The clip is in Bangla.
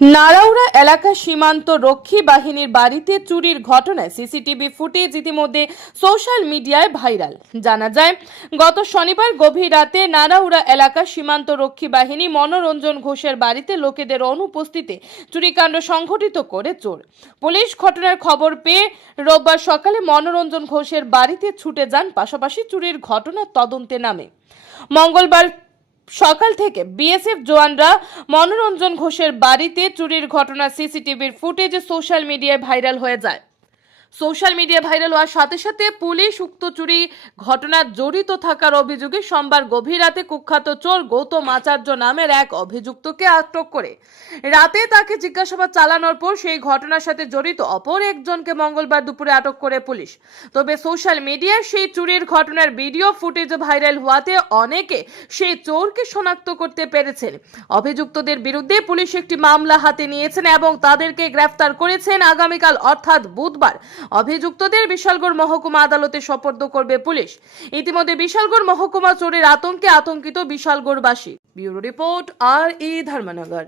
নারাউড়া এলাকা সীমান্ত রক্ষী বাহিনীর বাড়িতে চুরির ঘটনায় সিসিটিভি ফুটেজ ইতিমধ্যে সোশ্যাল মিডিয়ায় ভাইরাল। জানা যায়, গত শনিবার গভীর রাতে নারাউড়া এলাকা সীমান্ত রক্ষী বাহিনী মনোরঞ্জন ঘোষের বাড়িতে লোকেদের অনুপস্থিতিতে চুরিকাণ্ড সংঘটিত করে চোর। পুলিশ ঘটনার খবর পেয়ে রোববার সকালে মনোরঞ্জন ঘোষের বাড়িতে ছুটে যান, পাশাপাশি চুরির ঘটনা তদন্তে নামে। মঙ্গলবার সকাল থেকে বিএসএফ জওয়ানরা মনোরঞ্জন ঘোষের বাড়িতে চুরির ঘটনা সিসিটিভির ফুটেজ সোশ্যাল মিডিয়ায় ভাইরাল হয়ে যায়। সোশ্যাল মিডিয়া ভাইরাল হওয়ার সাথে সাথে পুলিশ উক্ত চুরি ঘটনার জড়িত থাকার অভিযোগে সোমবার গভীর রাতে কুখ্যাত চোর গৌতম আচার্য নামের এক অভিযুক্তকে আটক করে। রাতে তাকে জিজ্ঞাসাবাদ চালানোর পর সেই ঘটনার সাথে জড়িত অপর একজনকে মঙ্গলবার দুপুরে আটক করে পুলিশ। তবে সোশ্যাল মিডিয়ায় সেই চুরির ঘটনার ভিডিও ফুটেজ ভাইরাল হওয়াতে অনেকে সেই চোরকে শনাক্ত করতে পেরেছেন। অভিযুক্তদের বিরুদ্ধে পুলিশ একটি মামলা হাতে নিয়েছেন এবং তাদেরকে গ্রেফতার করেছেন আগামীকাল, অর্থাৎ বুধবার। অভিযুক্তদের বিশালগড় মহকুমা আদালতে সোপর্দ করবে পুলিশ। ইতিমধ্যে বিশালগড় মহকুমা চোরের আতঙ্কে আতঙ্কিত বিশালগড়বাসী। ব্যুরো রিপোর্ট আর এ ধর্মনগর।